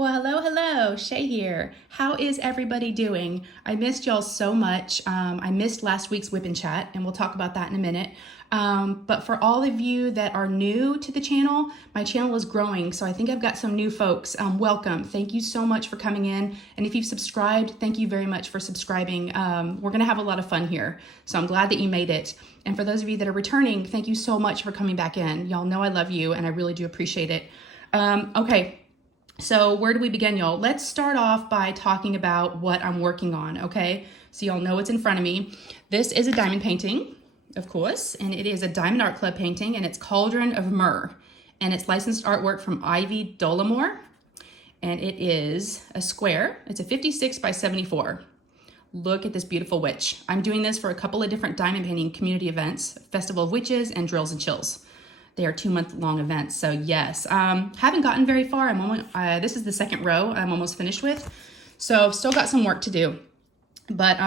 Well, hello, Shay here. How is everybody doing? I missed y'all so much. I missed last week's whip and chat, and we'll talk about that in a minute. But for all of you that are new to the channel, my channel is growing, so I think I've got some new folks. Welcome. Thank you so much for coming in. And if you've subscribed, thank you very much for subscribing. We're gonna have a lot of fun here, so I'm glad that you made it. And for those of you that are returning, thank you so much for coming back in. Y'all know I love you, and I really do appreciate it. Okay. So where do we begin, y'all? Let's start off by talking about what I'm working on, okay? So y'all know what's in front of me. This is a diamond painting, of course, and it is a Diamond Art Club painting, and it's Cauldron of Mer, and it's licensed artwork from Ivy Dollamore, and it is a square. It's a 56 by 74. Look at this beautiful witch. I'm doing this for a couple of different diamond painting community events, Festival of Witches and Drills and Chills. They are 2-month-long events, so yes. Haven't gotten very far. I'm almost, this is the second row I'm almost finished with, so I've still got some work to do, but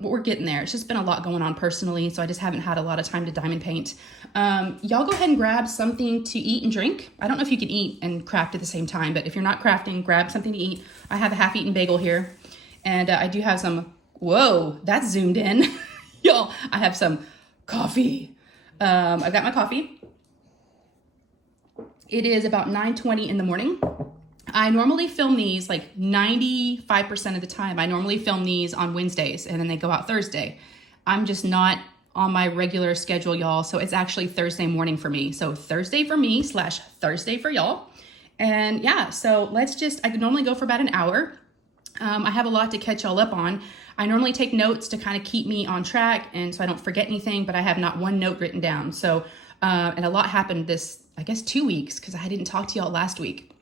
we're getting there. It's just been a lot going on personally, so I just haven't had a lot of time to diamond paint. Y'all go ahead and grab something to eat and drink. I don't know if you can eat and craft at the same time, but if you're not crafting, grab something to eat. I have a half-eaten bagel here, and I do have some, whoa, that's zoomed in. Y'all, I have some coffee. I've got my coffee. It is about 9:20 in the morning. I normally film these like 95% of the time. I normally film these on Wednesdays and then they go out Thursday. I'm just not on my regular schedule, y'all. So it's actually Thursday morning for me. So Thursday for me / Thursday for y'all. And yeah, so I could normally go for about an hour. I have a lot to catch y'all up on. I normally take notes to kind of keep me on track and so I don't forget anything, but I have not one note written down. So, and a lot happened this, I guess 2 weeks, because I didn't talk to y'all last week.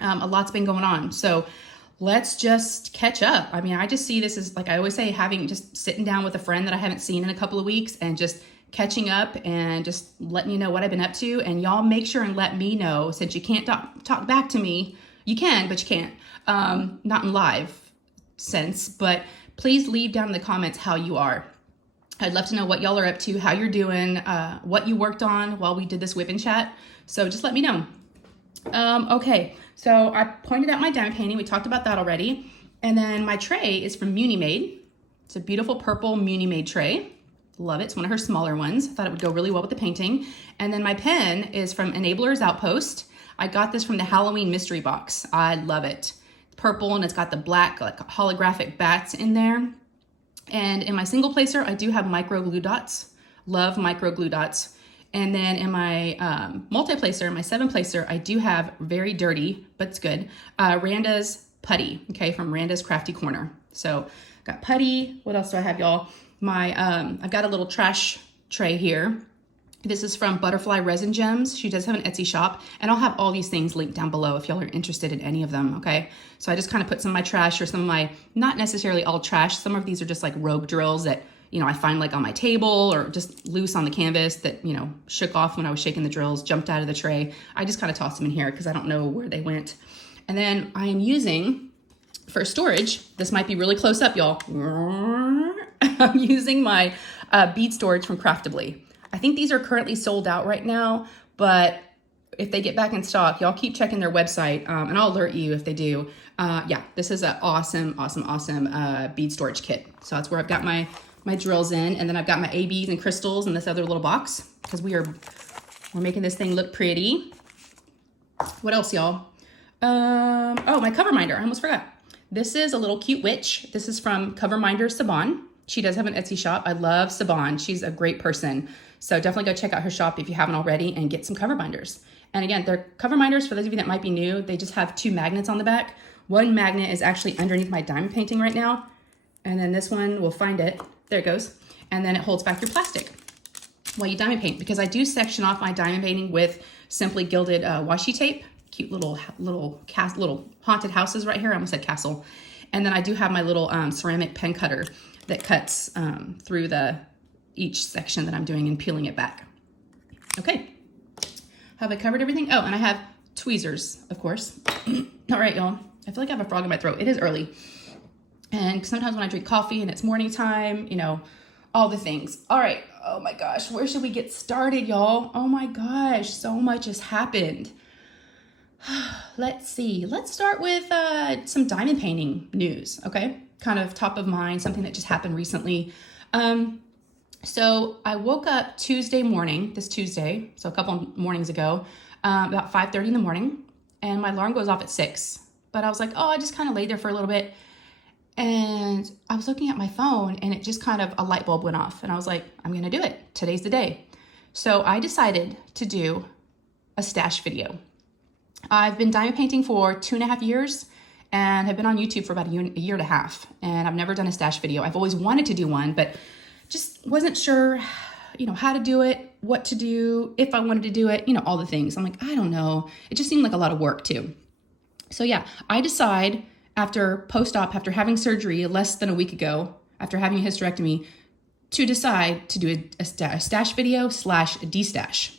A lot's been going on. So let's just catch up. I mean, I just see this as, like I always say, just sitting down with a friend that I haven't seen in a couple of weeks and just catching up and just letting you know what I've been up to. And y'all make sure and let me know, since you can't talk back to me. You can, but you can't. Not in live sense, but please leave down in the comments how you are. I'd love to know what y'all are up to, how you're doing, what you worked on while we did this whip and chat. So just let me know. Okay, so I pointed out my diamond painting. We talked about that already. And then my tray is from Munimade. It's a beautiful purple Munimade tray. Love it. It's one of her smaller ones. I thought it would go really well with the painting. And then my pen is from Enabler's Outpost. I got this from the Halloween mystery box. I love it. It's purple and it's got the black like holographic bats in there. And in my single placer, I do have micro glue dots. Love micro glue dots. And then in my multi-placer, my 7-placer, I do have very dirty, but it's good, Randa's putty, okay, from Randa's Crafty Corner. So got putty. What else do I have, y'all? I've got a little trash tray here. This is from Butterfly Resin Gems. She does have an Etsy shop, and I'll have all these things linked down below if y'all are interested in any of them, okay? So I just kind of put some of my trash or some of my, not necessarily all trash, some of these are just like rogue drills that, you know, I find like on my table or just loose on the canvas that, you know, shook off when I was shaking the drills, jumped out of the tray. I just kind of tossed them in here because I don't know where they went. And then I am using, for storage, this might be really close up, y'all. I'm using my bead storage from Craftibly. I think these are currently sold out right now, but if they get back in stock, y'all keep checking their website, and I'll alert you if they do. Yeah, this is an awesome bead storage kit. So that's where I've got my drills in, and then I've got my ABs and crystals in this other little box because we're making this thing look pretty. What else, y'all? Oh, my cover minder. I almost forgot. This is a little cute witch. This is from Coverminders Siobhan. She does have an Etsy shop. I love Siobhan. She's a great person. So definitely go check out her shop if you haven't already and get some cover binders. And again, they're cover binders, for those of you that might be new, they just have 2 magnets on the back. One magnet is actually underneath my diamond painting right now. And then this one, we'll find it. There it goes. And then it holds back your plastic while you diamond paint, because I do section off my diamond painting with simply gilded washi tape. Cute little haunted houses right here. I almost said castle. And then I do have my little ceramic pen cutter that cuts through each section that I'm doing and peeling it back. Okay, have I covered everything? Oh, and I have tweezers, of course. All right, y'all, I feel like I have a frog in my throat. It is early. And sometimes when I drink coffee and it's morning time, you know, all the things. All right, oh my gosh, where should we get started, y'all? Oh my gosh, so much has happened. Let's see. Let's start with some diamond painting news, okay? Kind of top of mind, something that just happened recently. So I woke up Tuesday morning, this Tuesday, so a couple mornings ago, about 5:30 in the morning, and my alarm goes off at 6. But I was like, oh, I just kind of laid there for a little bit, and I was looking at my phone, and it just kind of, a light bulb went off, and I was like, I'm gonna do it. Today's the day. So I decided to do a stash video. I've been diamond painting for 2.5 years and have been on YouTube for about a year and a half. And I've never done a stash video. I've always wanted to do one, but just wasn't sure, how to do it, what to do, if I wanted to do it, all the things. I'm like, I don't know. It just seemed like a lot of work too. So yeah, I decide after post-op, after having surgery less than a week ago, after having a hysterectomy, to decide to do a stash video / destash.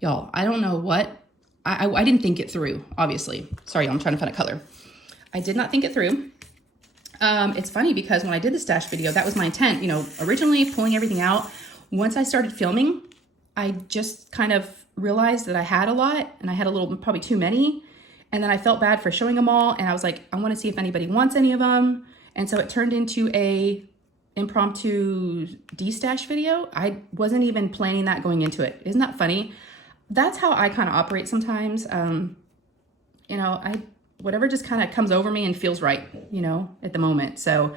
Y'all, I don't know what. I didn't think it through, obviously. Sorry, I'm trying to find a color. I did not think it through. It's funny because when I did the stash video, that was my intent, originally pulling everything out. Once I started filming, I just kind of realized that I had a lot and I had probably too many. And then I felt bad for showing them all. And I was like, I want to see if anybody wants any of them. And so it turned into a impromptu destash video. I wasn't even planning that going into it. Isn't that funny? That's how I kind of operate sometimes. Whatever just kind of comes over me and feels right, at the moment. So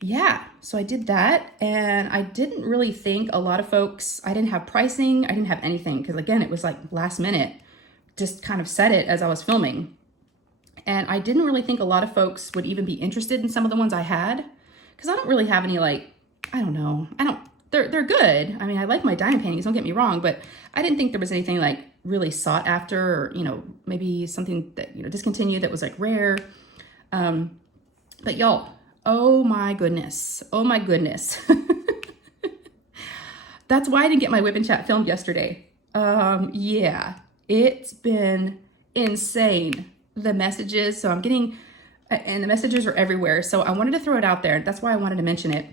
yeah, so I did that, and I didn't really think a lot of folks, I didn't have pricing, I didn't have anything, because again, it was like last minute, just kind of said it as I was filming. And I didn't really think a lot of folks would even be interested in some of the ones I had, because I don't really have any, they're good. I mean, I like my diamond paintings, don't get me wrong, but I didn't think there was anything like really sought after, or, maybe something that, discontinued that was like rare. But y'all, oh my goodness. That's why I didn't get my whip and chat filmed yesterday. Yeah, it's been insane. The messages, so I'm getting, and the messages are everywhere. So I wanted to throw it out there. That's why I wanted to mention it.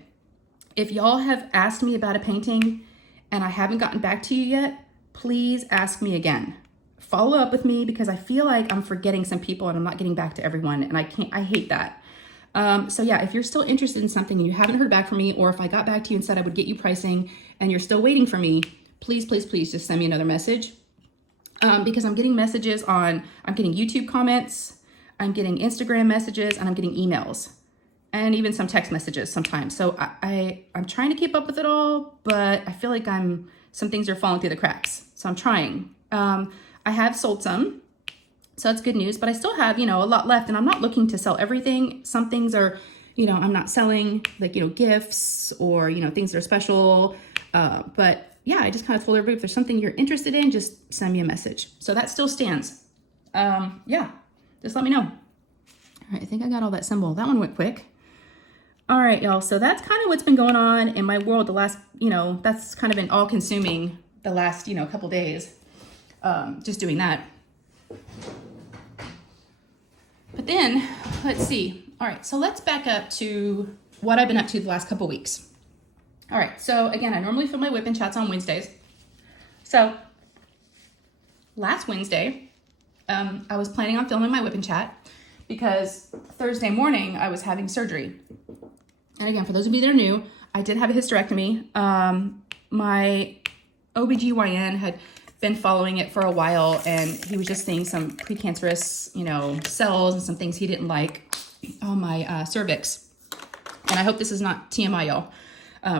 If y'all have asked me about a painting and I haven't gotten back to you yet, please ask me again. Follow up with me, because I feel like I'm forgetting some people and I'm not getting back to everyone, and I hate that. So yeah, if you're still interested in something and you haven't heard back from me, or if I got back to you and said I would get you pricing and you're still waiting for me, please just send me another message. Because I'm getting messages I'm getting YouTube comments, I'm getting Instagram messages, and I'm getting emails. And even some text messages sometimes. So I'm trying to keep up with it all, but I feel like some things are falling through the cracks. So I'm trying. I have sold some, so that's good news, but I still have, a lot left, and I'm not looking to sell everything. Some things are, I'm not selling, like, gifts or, things that are special. But yeah, I just kind of told everybody, if there's something you're interested in, just send me a message. So that still stands. Yeah, just let me know. All right, I think I got all that symbol. That one went quick. All right, y'all. So that's kind of what's been going on in my world the last, that's kind of been all consuming the last, couple days, just doing that. But then let's see. All right. So let's back up to what I've been up to the last couple weeks. All right. So again, I normally film my whip and chats on Wednesdays. So last Wednesday, I was planning on filming my whip and chat because Thursday morning I was having surgery. And again, for those of you that are new, I did have a hysterectomy. My OBGYN had been following it for a while, and he was just seeing some precancerous, cells and some things he didn't like on my cervix. And I hope this is not TMI, y'all.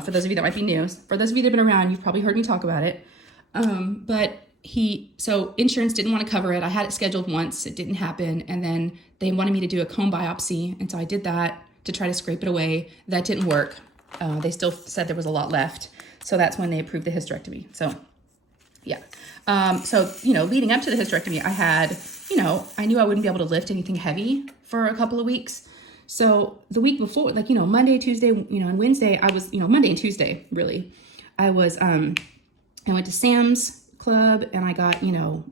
For those of you that might be new. For those of you that have been around, you've probably heard me talk about it. So insurance didn't want to cover it. I had it scheduled once. It didn't happen. And then they wanted me to do a comb biopsy. And so I did that to try to scrape it away. That didn't work. They still said there was a lot left. So that's when they approved the hysterectomy. So yeah. Leading up to the hysterectomy, I had, I knew I wouldn't be able to lift anything heavy for a couple of weeks. So the week before, Monday, Tuesday, and Wednesday, I was, Monday and Tuesday, really, I went to Sam's Club and I got,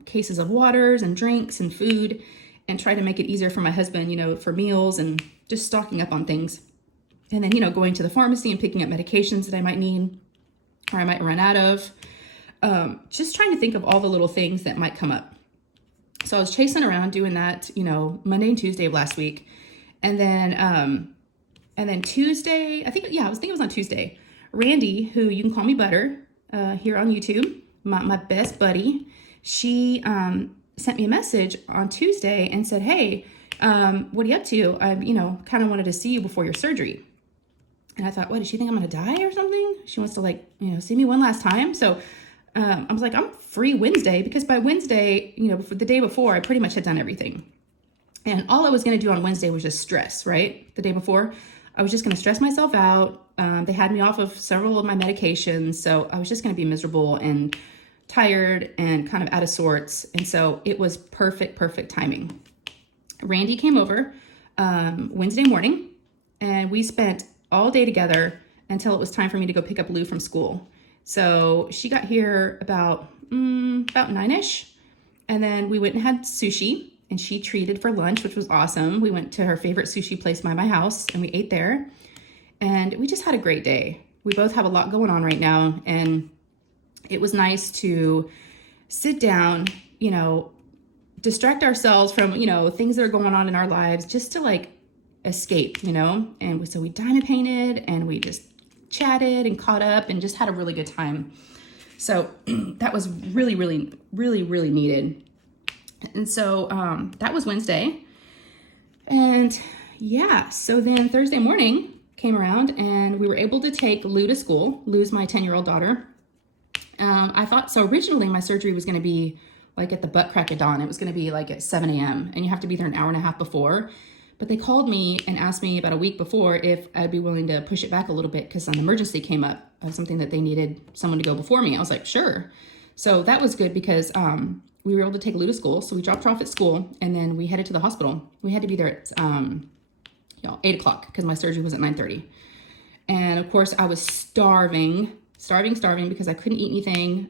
cases of waters and drinks and food, and tried to make it easier for my husband, for meals and just stocking up on things. And then, going to the pharmacy and picking up medications that I might need or I might run out of. Just trying to think of all the little things that might come up. So I was chasing around doing that, you know, Monday and Tuesday of last week. And then Tuesday, I think it was on Tuesday, Randy, who you can call me Butter, here on YouTube, my best buddy, she sent me a message on Tuesday and said, hey, what are you up to? I, you know, kind of wanted to see you before your surgery. And I thought, what, does she think I'm going to die or something? She wants to, like, you know, see me one last time. So I was like, I'm free Wednesday, because by Wednesday, you know, the day before, I pretty much had done everything. And all I was going to do on Wednesday was just stress, right? The day before, I was just going to stress myself out. They had me off of several of my medications. So I was just going to be miserable and tired and kind of out of sorts. And so it was perfect timing. Randy came over Wednesday morning, and we spent all day together until it was time for me to go pick up Lou from school. So she got here about 9-ish, and then we went and had sushi, and she treated for lunch, which was awesome. We went to her favorite sushi place by my house, and we ate there, and we just had a great day. We both have a lot going on right now, and it was nice to sit down, you know, distract ourselves from, you know, things that are going on in our lives, just to, like, escape, you know. And so we diamond painted, and we just chatted and caught up and just had a really good time. So that was really needed. And so that was Wednesday. And yeah, so then Thursday morning came around, and we were able to take Lou to school. Lou's my 10-year-old daughter. I thought, so originally my surgery was going to be like at the butt crack of dawn. It was going to be like at 7 a.m. and you have to be there an hour and a half before. But they called me and asked me about a week before if I'd be willing to push it back a little bit because an emergency came up of something that they needed someone to go before me. I was like, sure. So that was good because we were able to take Lou to school. So we dropped her off at school, and then we headed to the hospital. We had to be there at 8 o'clock because my surgery was at 9:30. And of course I was starving because I couldn't eat anything,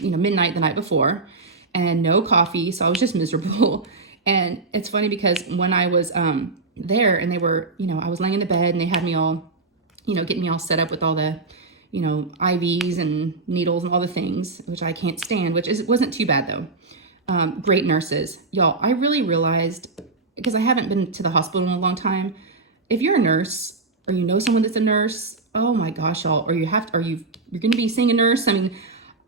midnight the night before, and no coffee. So I was just miserable. And it's funny because when I was there, and they were, I was laying in the bed, and they had me all, getting me all set up with all the, IVs and needles and all the things, which I can't stand, wasn't too bad though. Great nurses. Y'all, I really realized, because I haven't been to the hospital in a long time, if you're a nurse or you know someone that's a nurse, oh my gosh, y'all, you're going to be seeing a nurse. I mean,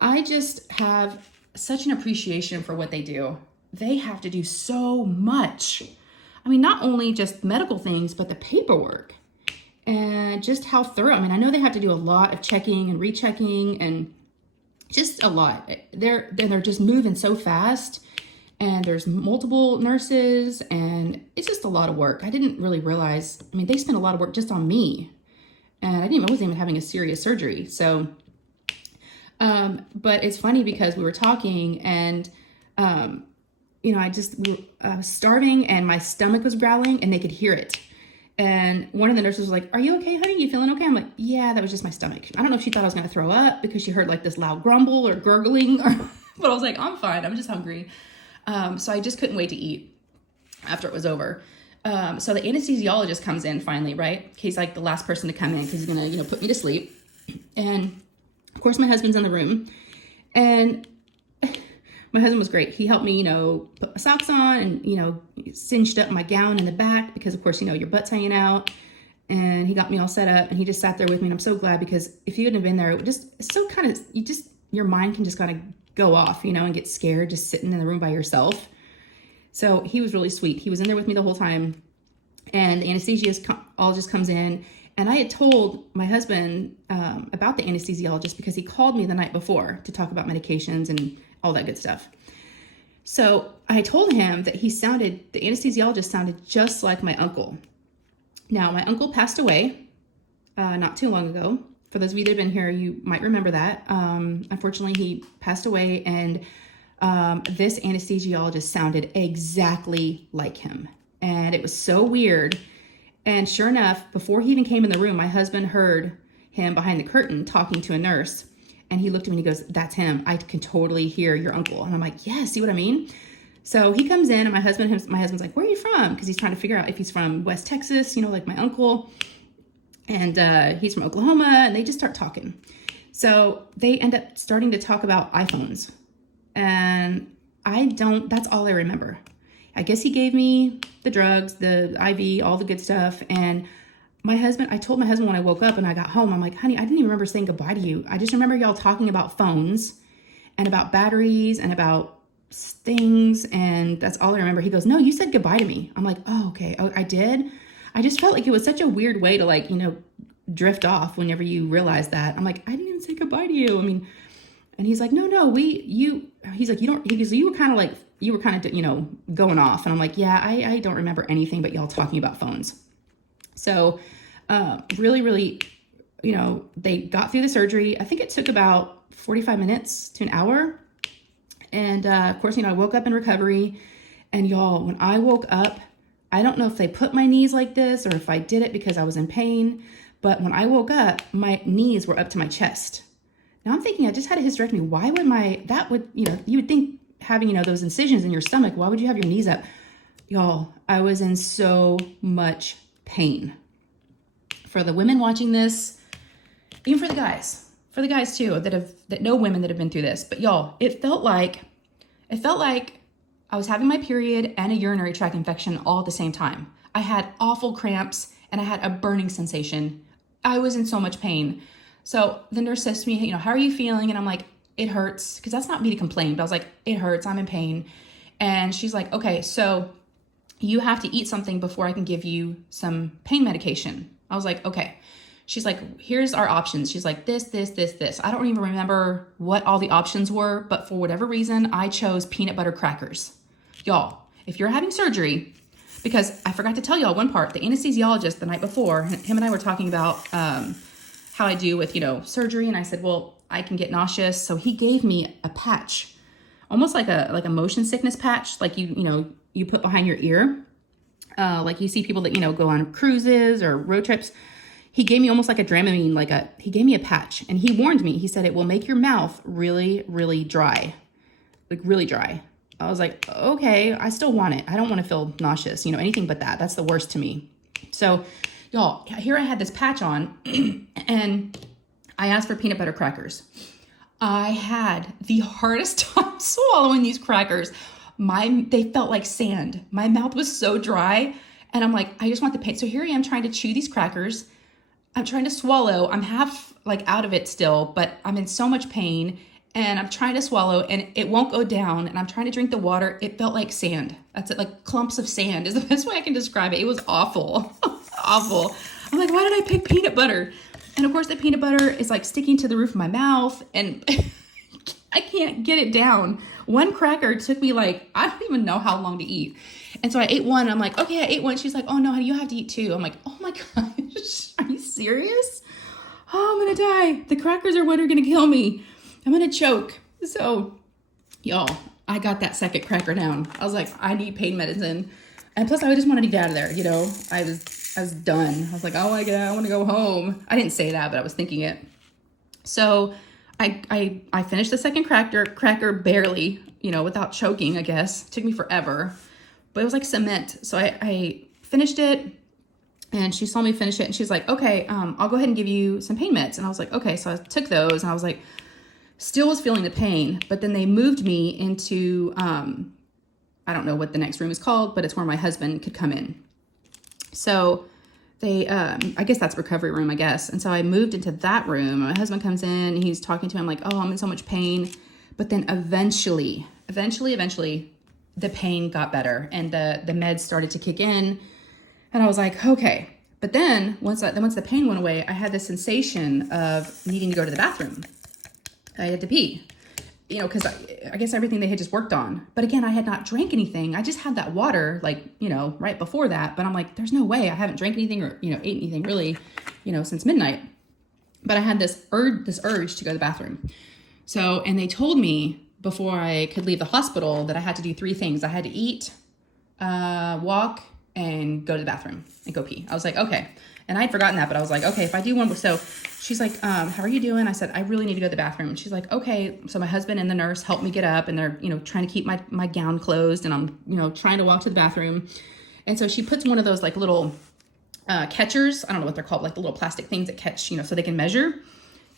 I just have such an appreciation for what they do. They have to do so much. I mean, not only just medical things, but the paperwork and just how thorough. I mean, I know they have to do a lot of checking and rechecking and just a lot. They're just moving so fast, and there's multiple nurses, and it's just a lot of work. I didn't really realize, I mean, they spent a lot of work just on me, and I wasn't even having a serious surgery. So, but it's funny because we were talking, and, I was starving, and my stomach was growling, and they could hear it. And one of the nurses was like, "Are you okay, honey? You feeling okay?" I'm like, "Yeah, that was just my stomach." I don't know if she thought I was going to throw up because she heard like this loud grumble or gurgling, but I was like, "I'm fine. I'm just hungry." So I just couldn't wait to eat after it was over. So the anesthesiologist comes in finally, right? He's like the last person to come in because he's going to, put me to sleep. And of course my husband's in the room, and my husband was great. He helped me, put my socks on and, cinched up my gown in the back because, of course, your butt's hanging out. And he got me all set up, and he just sat there with me. And I'm so glad, because if you hadn't have been there, it's so kind of, your mind can just kind of go off, and get scared just sitting in the room by yourself. So he was really sweet. He was in there with me the whole time. And the anesthesiologist comes in. And I had told my husband about the anesthesiologist because he called me the night before to talk about medications and all that good stuff. So I told him that the anesthesiologist sounded just like my uncle. Now, my uncle passed away not too long ago. For those of you that have been here, you might remember that. Unfortunately, he passed away, and this anesthesiologist sounded exactly like him. And it was so weird. And sure enough, before he even came in the room, my husband heard him behind the curtain talking to a nurse. And he looked at me and he goes, "That's him. I can totally hear your uncle." And I'm like, "Yeah, see what I mean?" So he comes in, and my husband's like, "Where are you from?" Because he's trying to figure out if he's from West Texas, like my uncle. And he's from Oklahoma, and they just start talking. So they end up starting to talk about iPhones. And that's all I remember. I guess he gave me the drugs, the IV, all the good stuff. And I told my husband when I woke up and I got home, I'm like, honey, I didn't even remember saying goodbye to you. I just remember y'all talking about phones and about batteries and about things. And that's all I remember. He goes, no, you said goodbye to me. I'm like, oh, okay. Oh, I did. I just felt like it was such a weird way to like, drift off whenever you realize that. I'm like, I didn't even say goodbye to you. I mean, and he's like, no, he's like, you were kind of going off. And I'm like, yeah, I don't remember anything but y'all talking about phones. So, really, really, they got through the surgery. I think it took about 45 minutes to an hour. And, of course, I woke up in recovery, and y'all, when I woke up, I don't know if they put my knees like this or if I did it because I was in pain, but when I woke up, my knees were up to my chest. Now I'm thinking I just had a hysterectomy. Why would you would think having, those incisions in your stomach, why would you have your knees up? Y'all, I was in so much pain. For the women watching this, even for the guys too, that know women that have been through this, but y'all, it felt like I was having my period and a urinary tract infection all at the same time. I had awful cramps and I had a burning sensation. I was in so much pain. So the nurse says to me, how are you feeling? And I'm like, it hurts, because that's not me to complain, but I was like, it hurts, I'm in pain. And she's like, okay, so you have to eat something before I can give you some pain medication. I was like, okay. She's like, here's our options. She's like, this. I don't even remember what all the options were, but for whatever reason, I chose peanut butter crackers. Y'all, if you're having surgery, because I forgot to tell y'all one part, the anesthesiologist the night before, him and I were talking about how I do with, surgery. And I said, well, I can get nauseous. So he gave me a patch, almost like a motion sickness patch, like you put behind your ear. Like you see people that, go on cruises or road trips. He gave me almost like a Dramamine, he gave me a patch, and he warned me. He said, it will make your mouth really, really dry, like really dry. I was like, okay, I still want it. I don't want to feel nauseous, anything but that. That's the worst to me. So y'all, here I had this patch on and I asked for peanut butter crackers. I had the hardest time swallowing these crackers. They felt like sand. My mouth was so dry, and I'm like, I just want the pain. So here I am trying to chew these crackers. I'm trying to swallow. I'm half out of it still, but I'm in so much pain, and I'm trying to swallow and it won't go down. And I'm trying to drink the water. It felt like sand. That's it. Like clumps of sand is the best way I can describe it. It was awful. Awful. I'm like, why did I pick peanut butter? And of course the peanut butter is like sticking to the roof of my mouth, and I can't get it down. One cracker took me I don't even know how long to eat. And so I ate one. I'm like, okay, I ate one. She's like, oh no, honey, you have to eat two. I'm like, oh my gosh, are you serious? Oh, I'm going to die. The crackers are what are going to kill me. I'm going to choke. So y'all, I got that second cracker down. I was like, I need pain medicine. And plus I just wanted to get out of there. I was done. I was like, oh my God, I want to go home. I didn't say that, but I was thinking it. So I finished the second cracker barely, without choking, I guess. It took me forever, but it was like cement. So I finished it, and she saw me finish it, and she's like, okay, I'll go ahead and give you some pain meds. And I was like, okay. So I took those, and I was like, still was feeling the pain, but then they moved me into, I don't know what the next room is called, but it's where my husband could come in. So they, I guess that's recovery room, I guess. And so I moved into that room. My husband comes in, and he's talking to him like, oh, I'm in so much pain. But then eventually, the pain got better, and the meds started to kick in. And I was like, okay. But then once the pain went away, I had this sensation of needing to go to the bathroom. I had to pee, because I guess everything they had just worked on. But again, I had not drank anything. I just had that water, right before that. But I'm like, there's no way I haven't drank anything or, ate anything really, since midnight. But I had this urge to go to the bathroom. So, and they told me before I could leave the hospital that I had to do 3 things. I had to eat, walk, and go to the bathroom and go pee. I was like, okay. And I'd forgotten that, but I was like, okay, if I do one. So she's like, how are you doing? I said, I really need to go to the bathroom. And she's like, okay. So my husband and the nurse helped me get up, and they're, trying to keep my gown closed, and I'm, trying to walk to the bathroom. And so she puts one of those little catchers. I don't know what they're called, the little plastic things that catch, so they can measure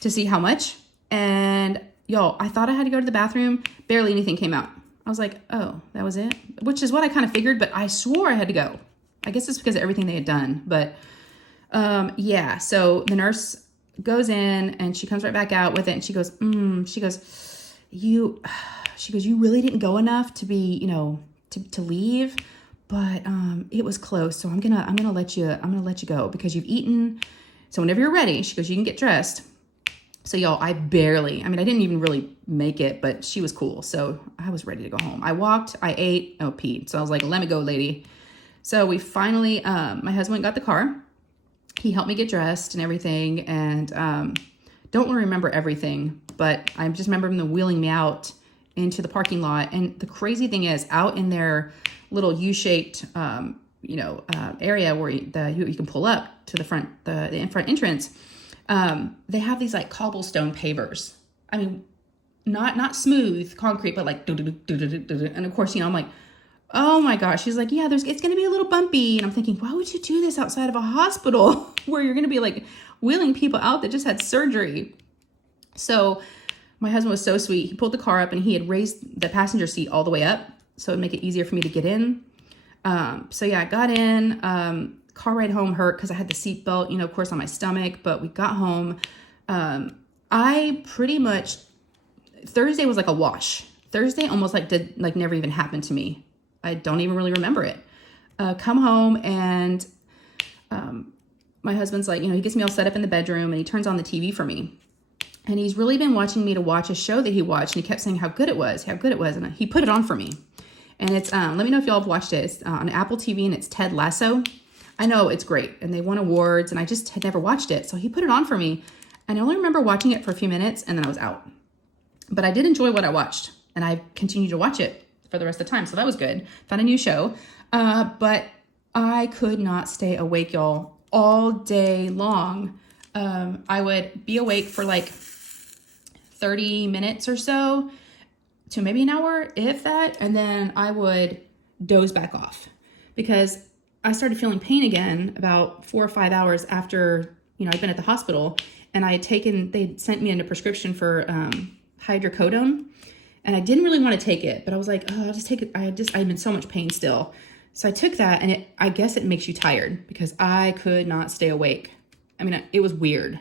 to see how much. And y'all, I thought I had to go to the bathroom. Barely anything came out. I was like, oh, that was it? Which is what I kind of figured, but I swore I had to go. I guess it's because of everything they had done. But yeah, so the nurse goes in and she comes right back out with it. And she goes, you really didn't go enough to be, you know, to leave, but it was close. So I'm gonna let you go because you've eaten. So whenever you're ready, she goes, you can get dressed. So y'all, I didn't even really make it, but she was cool. So I was ready to go home. I walked, I ate, peed. So I was like, let me go, lady. So we finally, my husband went and got the car. He helped me get dressed and everything. And don't want to remember everything, but I just remember them wheeling me out into the parking lot. And the crazy thing is, out in their little U-shaped, area where you can pull up to the front, the front entrance, they have these like cobblestone pavers. I mean, not smooth concrete, but like, and of course, I'm like, oh my gosh. She's like, yeah, it's going to be a little bumpy. And I'm thinking, why would you do this outside of a hospital where you're going to be like wheeling people out that just had surgery? So my husband was so sweet. He pulled the car up and he had raised the passenger seat all the way up so it'd make it easier for me to get in. So yeah, I got in. Car ride home hurt because I had the seatbelt, of course, on my stomach, but we got home. I pretty much, Thursday was like a wash. Thursday almost never even happened to me. I don't even really remember it. Come home and my husband's like, he gets me all set up in the bedroom and he turns on the TV for me. And he's really been watching me to watch a show that he watched. And he kept saying how good it was. And he put it on for me. And it's, let me know if y'all have watched it. It's on Apple TV and it's Ted Lasso. I know it's great. And they won awards and I just had never watched it. So he put it on for me. And I only remember watching it for a few minutes and then I was out. But I did enjoy what I watched. And I continued to watch it for the rest of the time. So that was good. Found a new show. But I could not stay awake, y'all, all day long. I would be awake for like 30 minutes or so to maybe an hour, if that. And then I would doze back off because I started feeling pain again about 4 or 5 hours after, I'd been at the hospital and they sent me in a prescription for hydrocodone. And I didn't really want to take it, but I was like, oh, I'll just take it. I'm in so much pain still. So I took that and I guess it makes you tired because I could not stay awake. I mean, it was weird.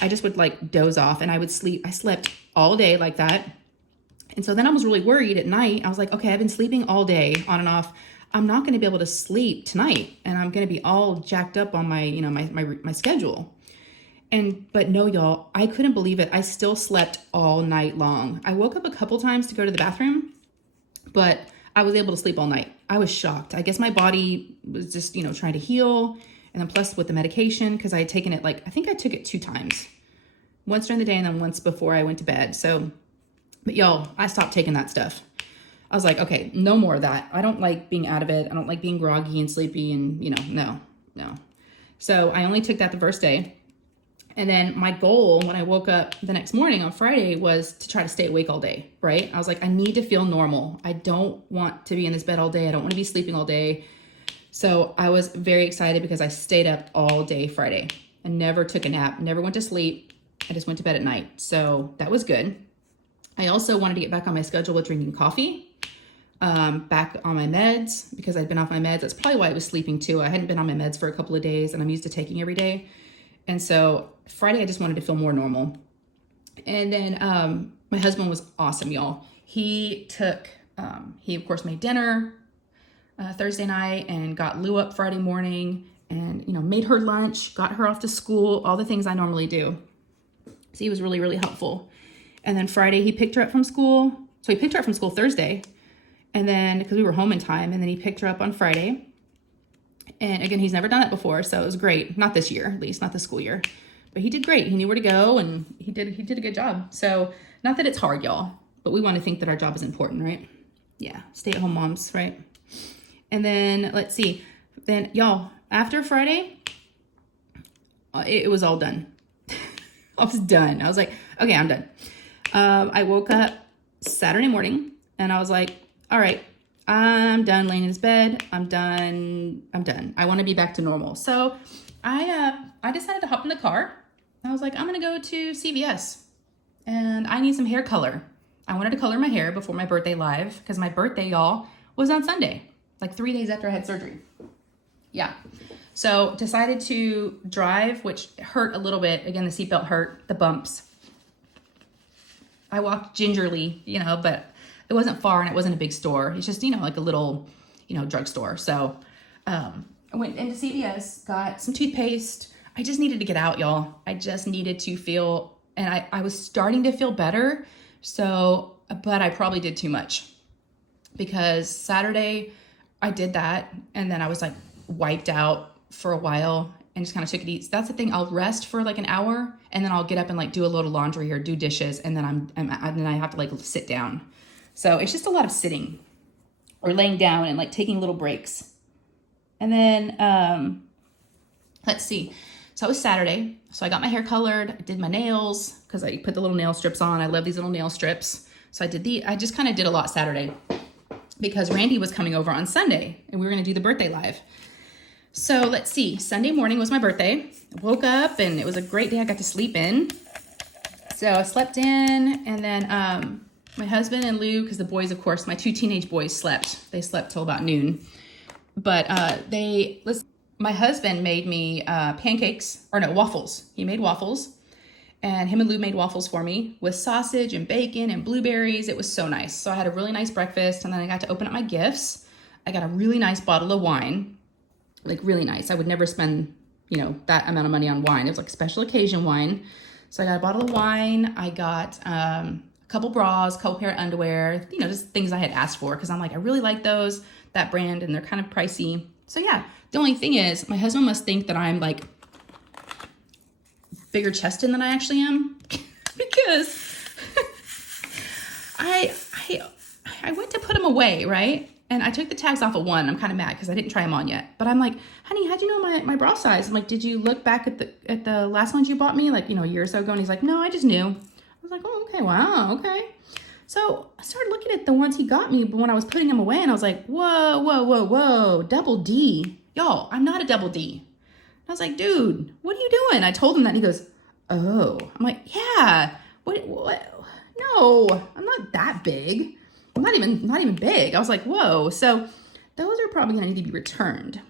I just would like doze off and I would sleep. I slept all day like that. And so then I was really worried at night. I was like, okay, I've been sleeping all day on and off. I'm not going to be able to sleep tonight. And I'm going to be all jacked up on my, my schedule. But no, y'all, I couldn't believe it. I still slept all night long. I woke up a couple times to go to the bathroom, but I was able to sleep all night. I was shocked. I guess my body was just, trying to heal. And then plus with the medication, because I had taken it I think I took it 2 times. Once during the day and then once before I went to bed. So, but y'all, I stopped taking that stuff. I was like, okay, no more of that. I don't like being out of it. I don't like being groggy and sleepy and, no. So I only took that the first day. And then my goal when I woke up the next morning on Friday was to try to stay awake all day, right? I was like, I need to feel normal. I don't want to be in this bed all day. I don't want to be sleeping all day. So I was very excited because I stayed up all day Friday and never took a nap, never went to sleep. I just went to bed at night. So that was good. I also wanted to get back on my schedule with drinking coffee, back on my meds because I'd been off my meds. That's probably why I was sleeping too. I hadn't been on my meds for a couple of days and I'm used to taking every day. And so Friday, I just wanted to feel more normal. And then my husband was awesome, y'all. He of course made dinner Thursday night and got Lou up Friday morning and, made her lunch, got her off to school, all the things I normally do. So he was really, really helpful. And then Friday, he picked her up from school. So he picked her up from school Thursday. And then, because we were home in time, and then he picked her up on Friday. And again, he's never done it before, so it was great. Not this year, at least, not this school year. But he did great. He knew where to go, and he did a good job. So, not that it's hard, y'all, but we want to think that our job is important, right? Yeah, stay-at-home moms, right? And then, let's see. Then, y'all, after Friday, it was all done. I was done. I was like, okay, I'm done. I woke up Saturday morning, and I was like, all right, I'm done laying in this bed. I'm done. I want to be back to normal. So I decided to hop in the car. I was like, I'm going to go to CVS and I need some hair color. I wanted to color my hair before my birthday live because my birthday, y'all, was on Sunday, like 3 days after I had surgery. Yeah. So decided to drive, which hurt a little bit. Again, the seatbelt hurt, the bumps. I walked gingerly, you know, but it wasn't far and it wasn't a big store. It's just, you know, like a little, you know, drugstore. So I went into CVS, got some toothpaste. I just needed to get out, y'all. I just needed to feel, and I was starting to feel better. So, but I probably did too much because Saturday I did that. And then I was like wiped out for a while and just kind of took it easy. That's the thing. I'll rest for like an hour and then I'll get up and like do a load of laundry or do dishes. And then then I have to like sit down. So it's just a lot of sitting or laying down and like taking little breaks. And then, let's see. So it was Saturday. So I got my hair colored. I did my nails because I put the little nail strips on. I love these little nail strips. So I just kind of did a lot Saturday because Randy was coming over on Sunday and we were going to do the birthday live. So let's see. Sunday morning was my birthday. I woke up and it was a great day. I got to sleep in. So I slept in and then, my husband and Lou, because the boys, of course, my 2 teenage boys slept. They slept till about noon. But my husband made me waffles. He made waffles. And him and Lou made waffles for me with sausage and bacon and blueberries. It was so nice. So I had a really nice breakfast. And then I got to open up my gifts. I got a really nice bottle of wine. Like really nice. I would never spend, you know, that amount of money on wine. It was like special occasion wine. So I got a bottle of wine. I got couple bras, couple pair of underwear, you know, just things I had asked for because I'm like, I really like those, that brand, and they're kind of pricey. So yeah, the only thing is my husband must think that I'm like bigger chested than I actually am because I went to put them away, right? And I took the tags off of one. I'm kind of mad because I didn't try them on yet. But I'm like, honey, how'd you know my bra size? I'm like, did you look back at the last ones you bought me, like, you know, a year or so ago? And he's like, no, I just knew. I was like, oh, okay, wow, okay. So I started looking at the ones he got me, but when I was putting them away, and I was like, whoa, double D. Y'all, I'm not a double D. I was like, dude, what are you doing? I told him that, and he goes, oh. I'm like, yeah, what? No, I'm not that big. I'm not even big. I was like, whoa. So those are probably gonna need to be returned,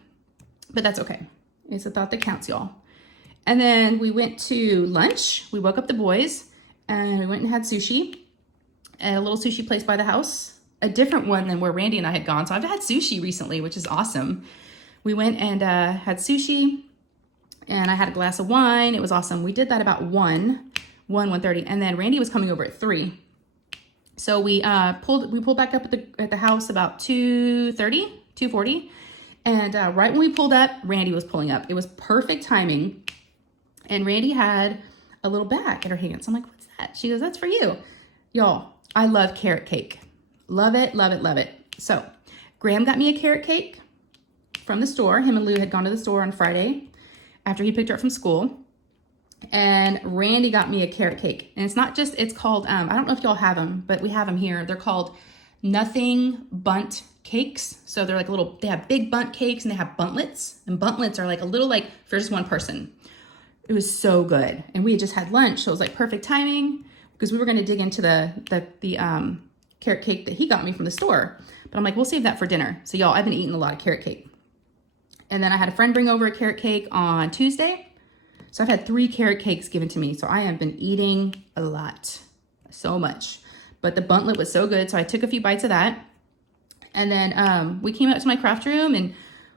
but that's okay. It's a thought that counts, y'all. And then we went to lunch. We woke up the boys and we went and had sushi at a little sushi place by the house, a different one than where Randy and I had gone. So I've had sushi recently, which is awesome. We went and had sushi and I had a glass of wine. It was awesome. We did that about 1:30, and then Randy was coming over at 3. So we pulled back up at the house about 2:40. And right when we pulled up, Randy was pulling up. It was perfect timing. And Randy had a little bag in her hands. I'm like, what's that? She goes, that's for you. Y'all, I love carrot cake. Love it, love it, love it. So Graham got me a carrot cake from the store. Him and Lou had gone to the store on Friday after he picked her up from school. And Randy got me a carrot cake. And it's called, I don't know if y'all have them, but we have them here. They're called Nothing Bundt cakes. So they're like they have big bundt cakes and they have buntlets. And buntlets are like a little like for just one person. It was so good. And we had just had lunch. So it was like perfect timing because we were going to dig into the carrot cake that he got me from the store. But I'm like, we'll save that for dinner. So y'all, I've been eating a lot of carrot cake. And then I had a friend bring over a carrot cake on Tuesday. So I've had 3 carrot cakes given to me. So I have been eating a lot, so much. But the buntlet was so good. So I took a few bites of that. And then we came out to my craft room and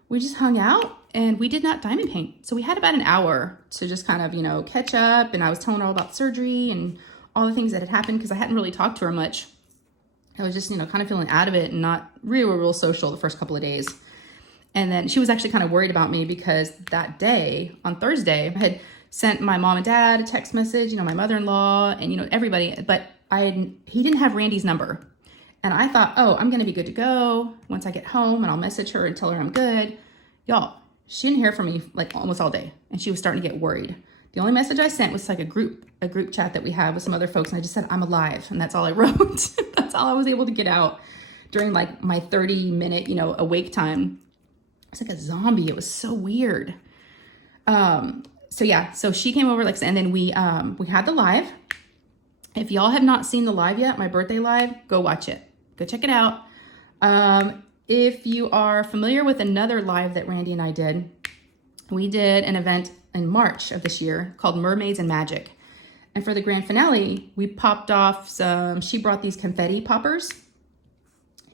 we just hung out and we did not diamond paint. So we had about an hour to just kind of, you know, catch up. And I was telling her all about surgery and all the things that had happened because I hadn't really talked to her much. I was just, you know, kind of feeling out of it and not real social the first couple of days. And then she was actually kind of worried about me because that day, on Thursday, I had sent my mom and dad a text message, you know, my mother-in-law and, you know, everybody, but he didn't have Randy's number. And I thought, oh, I'm going to be good to go once I get home and I'll message her and tell her I'm good. Y'all, she didn't hear from me like almost all day and she was starting to get worried. The only message I sent was like a group chat that we have with some other folks. And I just said, I'm alive. And that's all I wrote. That's all I was able to get out during like my 30-minute, you know, awake time. It's like a zombie. It was so weird. So yeah, so she came over and then we had the live If y'all have not seen the live yet, my birthday live, go watch it. Go check it out. If you are familiar with another live that Randy and I did, we did an event in March of this year called Mermaids and Magic. And for the grand finale, we popped off she brought these confetti poppers,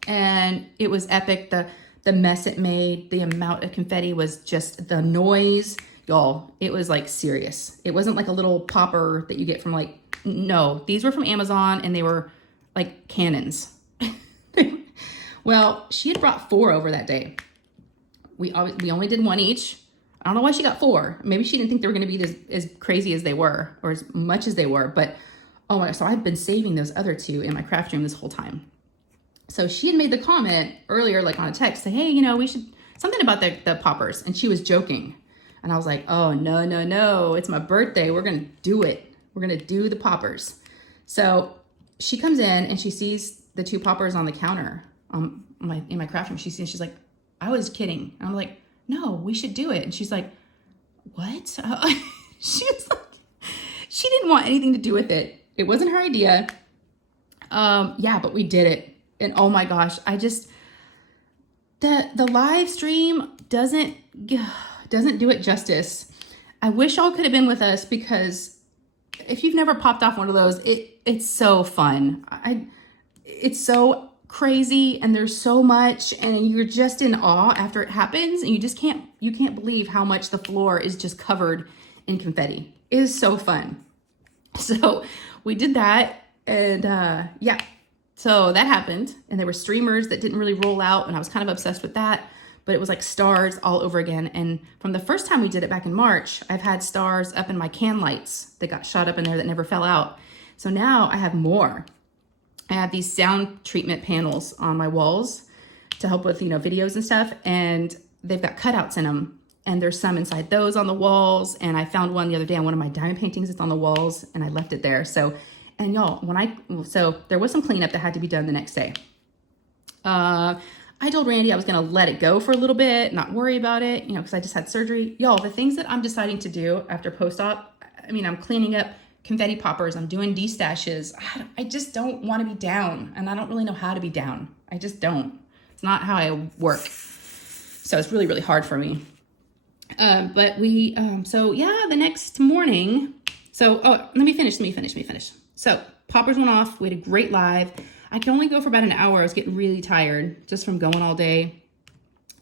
and it was epic. The mess it made, the amount of confetti was just the noise. Y'all, it was like serious. It wasn't like a little popper that you get from like, no, these were from Amazon and they were like cannons. Well, she had brought 4 over that day. We only did 1 each. I don't know why she got 4. Maybe she didn't think they were going to be as crazy as they were, or as much as they were. But oh my gosh, so I've been saving those other 2 in my craft room this whole time. So she had made the comment earlier, like on a text, say, hey, you know, we should, something about the poppers. And she was joking. And I was like, oh, no, it's my birthday. We're going to do it. We're going to do the poppers. So she comes in and she sees the 2 poppers on the counter in my craft room. She's like, I was kidding. And I'm like, no, we should do it. And she's like, what? She was like, she didn't want anything to do with it. It wasn't her idea. Yeah, but we did it. And oh my gosh, the live stream doesn't do it justice. I wish y'all could have been with us, because if you've never popped off one of those, it's so fun. It's so crazy, and there's so much, and you're just in awe after it happens, and you can't believe how much the floor is just covered in confetti. It is so fun. So we did that, and yeah. So that happened, and there were streamers that didn't really roll out, and I was kind of obsessed with that, but it was like stars all over again. And from the first time we did it back in March, I've had stars up in my can lights that got shot up in there that never fell out. So now I have more. I have these sound treatment panels on my walls to help with, videos and stuff, and they've got cutouts in them, and there's some inside those on the walls, and I found one the other day on one of my diamond paintings. It's on the walls, and I left it there. And y'all, so there was some cleanup that had to be done the next day. I told Randy I was going to let it go for a little bit, not worry about it, because I just had surgery. Y'all, the things that I'm deciding to do after post-op, I'm cleaning up confetti poppers. I'm doing destashes. I just don't want to be down, and I don't really know how to be down. I just don't. It's not how I work. So it's really, really hard for me. But we, so yeah, the next morning, let me finish. So poppers went off. We had a great live. I could only go for about an hour. I was getting really tired just from going all day.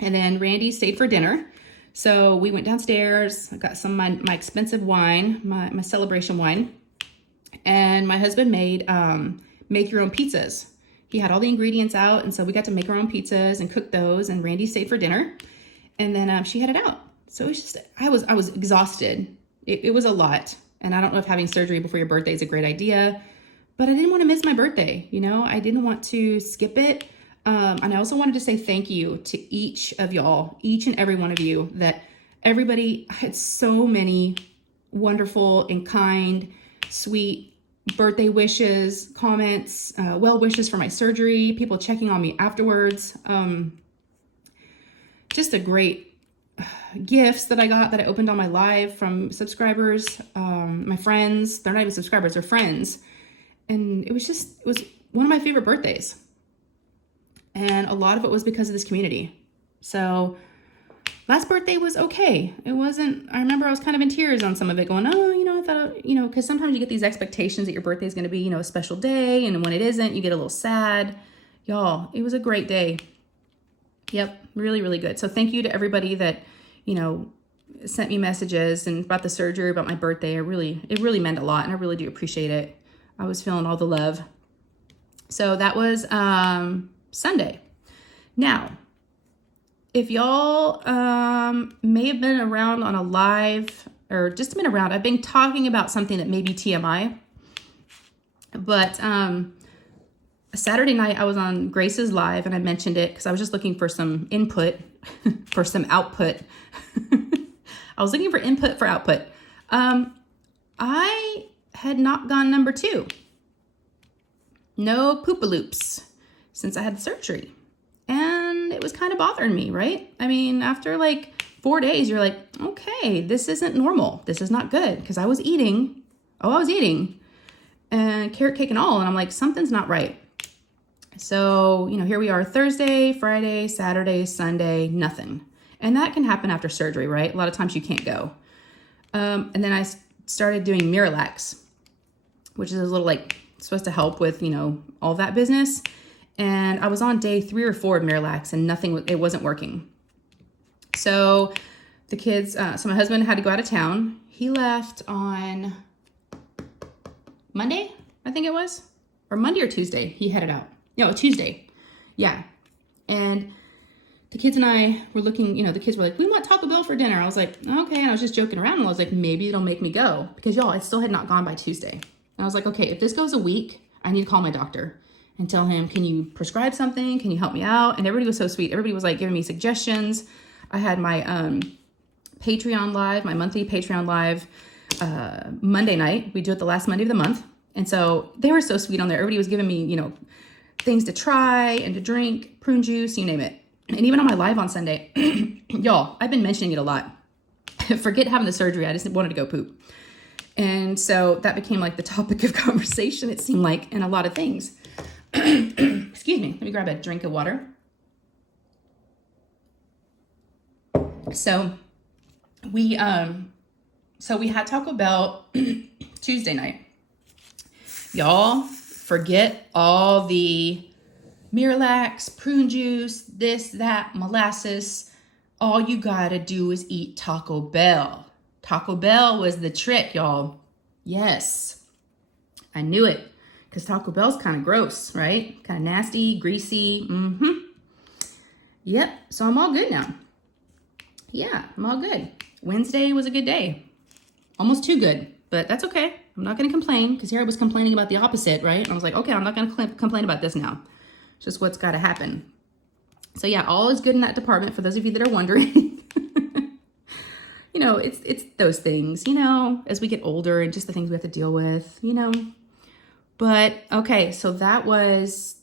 And then Randy stayed for dinner. So we went downstairs. I got some of my expensive wine, my celebration wine. And my husband made make your own pizzas. He had all the ingredients out. And so we got to make our own pizzas and cook those. And Randy stayed for dinner. And then she headed out. So it was just, I was exhausted. It was a lot. And I don't know if having surgery before your birthday is a great idea, but I didn't want to miss my birthday. I didn't want to skip it. And I also wanted to say thank you to each of y'all, each and every one of you, that everybody had so many wonderful and kind, sweet birthday wishes, comments, well wishes for my surgery, people checking on me afterwards. Just a great gifts that I got that I opened on my live from subscribers, my friends. They're not even subscribers, they're friends. And it was one of my favorite birthdays. And a lot of it was because of this community. So last birthday was okay. It wasn't, I remember I was kind of in tears on some of it going, I thought, because sometimes you get these expectations that your birthday is going to be, a special day. And when it isn't, you get a little sad. Y'all, it was a great day. Yep, really, really good. So thank you to everybody that, sent me messages and about the surgery, about my birthday. It really meant a lot, and I really do appreciate it. I was feeling all the love. So that was Sunday. Now, if y'all may have been around on a live or just been around, I've been talking about something that may be TMI, but Saturday night I was on Grace's live and I mentioned it because I was just looking for some input for some output. I was looking for input for output. I had not gone number 2. No poopaloops since I had the surgery. And it was kind of bothering me, right? After like 4 days, you're like, okay, this isn't normal. This is not good. Because I was eating. Oh, I was eating. and carrot cake and all. And I'm like, something's not right. So, you know, here we are, Thursday, Friday, Saturday, Sunday, nothing. And that can happen after surgery, right? A lot of times you can't go. And then I started doing Miralax, which is a little like supposed to help with, you know, all that business. And I was on day 3 or 4 of Miralax and it wasn't working. So the kids, so my husband had to go out of town. He left on Monday, I think it was, or Monday or Tuesday. He headed out. No, Tuesday. Yeah. And the kids and I were looking, you know, the kids were like, we want Taco Bell for dinner. I was like, okay. And I was just joking around. And I was like, maybe it'll make me go. Because y'all, I still had not gone by Tuesday. And I was like, okay, if this goes a week, I need to call my doctor and tell him, can you prescribe something? Can you help me out? And everybody was so sweet. Everybody was like giving me suggestions. I had my Patreon live, my monthly Patreon live Monday night. We do it the last Monday of the month. And so they were so sweet on there. Everybody was giving me, you know, things to try and to drink, prune juice, you name it. And even on my live on Sunday, y'all, I've been mentioning it a lot. Forget having the surgery. I just wanted to go poop. And so that became like the topic of conversation, it seemed like, in a lot of things. Excuse me. Let me grab a drink of water. So we had Taco Bell Tuesday night. Y'all, forget all the Miralax, prune juice, this, that, molasses. All you gotta do is eat Taco Bell. Taco Bell was the trick, y'all. Yes, I knew it. Because Taco Bell's kind of gross, right? Kind of nasty, greasy. Yep, so I'm all good now. Yeah, I'm all good. Wednesday was a good day. Almost too good, but that's okay. I'm not going to complain because here I was complaining about the opposite, right? And I was like, okay, I'm not going to complain about this now. It's just what's got to happen. So yeah, all is good in that department for those of you that are wondering. You know, it's those things, you know, as we get older and just the things we have to deal with, you know. But okay, so that was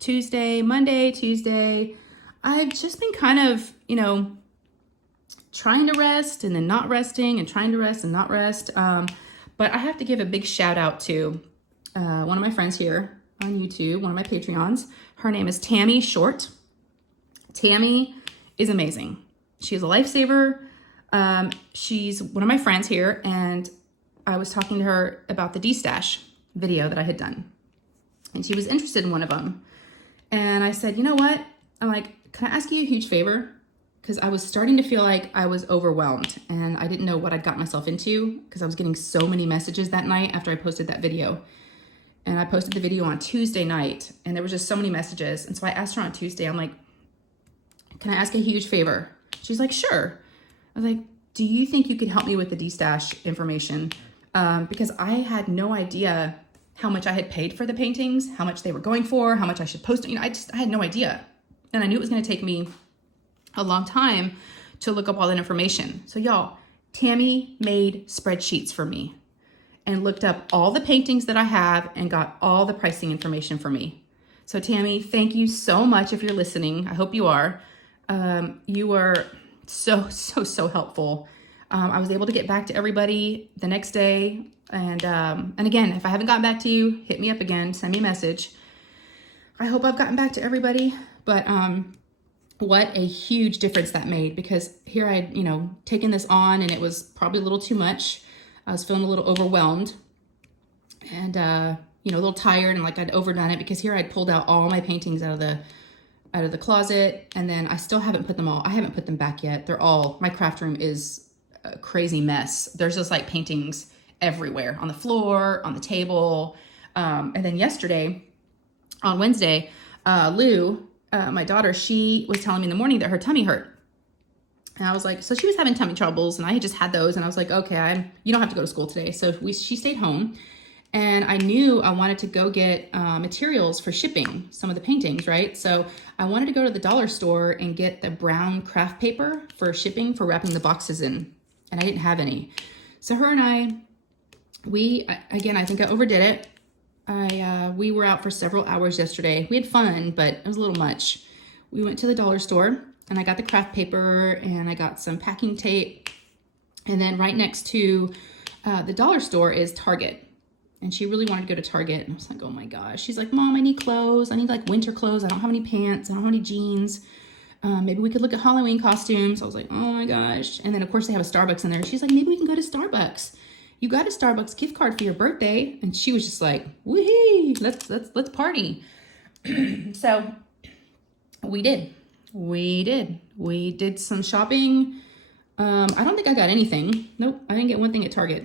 Tuesday, Monday, Tuesday. I've just been kind of, you know, trying to rest and then not resting and trying to rest and not rest. But I have to give a big shout out to one of my friends here on YouTube, one of my Patreons. Her name is Tammy Short. Tammy is amazing. She is a lifesaver. She's one of my friends here, and I was talking to her about the D-Stash video that I had done. And she was interested in one of them. And I said, you know what? I'm like, can I ask you a huge favor? Because I was starting to feel like I was overwhelmed and I didn't know what I'd got myself into because I was getting so many messages that night after I posted that video. And I posted the video on Tuesday night and there was just so many messages. And so I asked her on Tuesday, I'm like, can I ask a huge favor? She's like, sure. I was like, do you think you could help me with the D-Stash information? Because I had no idea how much I had paid for the paintings, how much they were going for, how much I should post. You know, I had no idea. And I knew it was going to take me a long time to look up all that information. So y'all, Tammy made spreadsheets for me and looked up all the paintings that I have and got all the pricing information for me. So Tammy, thank you so much if you're listening. I hope you are. You were so helpful. I was able to get back to everybody the next day. And again, if I haven't gotten back to you, hit me up again, send me a message. I hope I've gotten back to everybody, but what a huge difference that made, because here I'd, you know, taken this on and it was probably a little too much. I was feeling a little overwhelmed and, you know, a little tired and like I'd overdone it because here I'd pulled out all my paintings out of the closet, and then I still haven't put them all. I haven't put them back yet. They're all, my craft room is a crazy mess. There's just like paintings everywhere on the floor, on the table. And then yesterday on Wednesday, Lou, my daughter, she was telling me in the morning that her tummy hurt. And I was like, so she was having tummy troubles and I had just had those. And I was like, okay, you don't have to go to school today. So she stayed home. And I knew I wanted to go get materials for shipping some of the paintings, right? So I wanted to go to the dollar store and get the brown craft paper for shipping, for wrapping the boxes in. And I didn't have any. So her and I think I overdid it. We were out for several hours yesterday. We had fun, but it was a little much. We went to the dollar store and I got the craft paper and I got some packing tape. And then right next to the dollar store is Target. and she really wanted to go to Target. And I was like, oh my gosh. She's like, Mom, I need clothes. I need like winter clothes. I don't have any pants. I don't have any jeans. Maybe we could look at Halloween costumes. I was like, oh my gosh. And then of course they have a Starbucks in there. She's like, maybe we can go to Starbucks. You got a Starbucks gift card for your birthday. And she was just like, wee, let's party. So we did. We did some shopping. I don't think I got anything. Nope, I didn't get one thing at Target.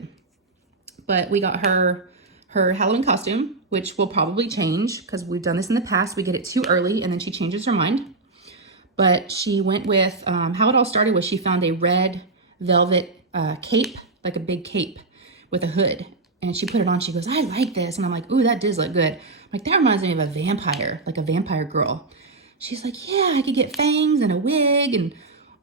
But we got her Halloween costume, which will probably change because we've done this in the past. We get it too early and then she changes her mind. But she went with, how it all started was she found a red velvet cape, like a big cape with a hood. And she put it on. She goes, I like this. And I'm like, ooh, that does look good. I'm like, that reminds me of a vampire, like a vampire girl. She's like, yeah, I could get fangs and a wig. And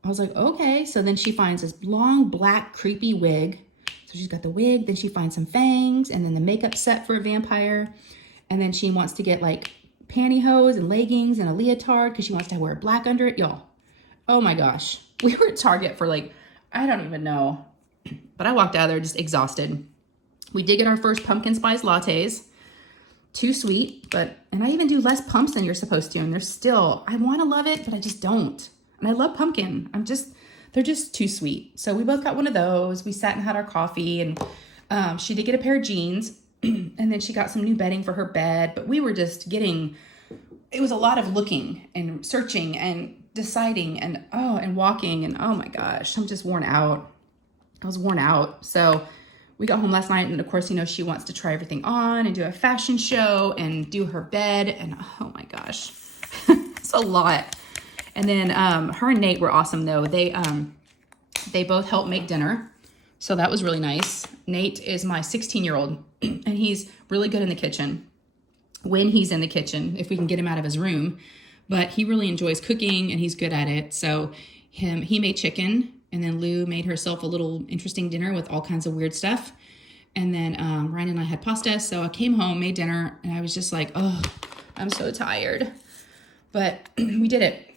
I was like, okay. So then she finds this long, black, creepy wig. So she's got the wig. Then she finds some fangs and then the makeup set for a vampire. And then she wants to get like pantyhose and leggings and a leotard because she wants to wear black under it. Y'all, oh my gosh. We were at Target for like, I don't even know. But I walked out of there just exhausted. We did get our first pumpkin spice lattes. Too sweet, and I even do less pumps than you're supposed to. And they're still, I want to love it, but I just don't. And I love pumpkin. They're just too sweet. So we both got one of those. We sat and had our coffee, and she did get a pair of jeans. And then she got some new bedding for her bed. But we were just it was a lot of looking and searching and deciding and walking. And oh my gosh, I'm just worn out. I was worn out. So we got home last night, and of course, you know, she wants to try everything on and do a fashion show and do her bed. And oh my gosh, it's a lot. And then her and Nate were awesome though. They both helped make dinner. So that was really nice. Nate is my 16-year-old and he's really good in the kitchen when he's in the kitchen, if we can get him out of his room. But he really enjoys cooking and he's good at it. So he made chicken. And then Lou made herself a little interesting dinner with all kinds of weird stuff. And then Ryan and I had pasta. So I came home, made dinner, and I was just like, oh, I'm so tired. But we did it.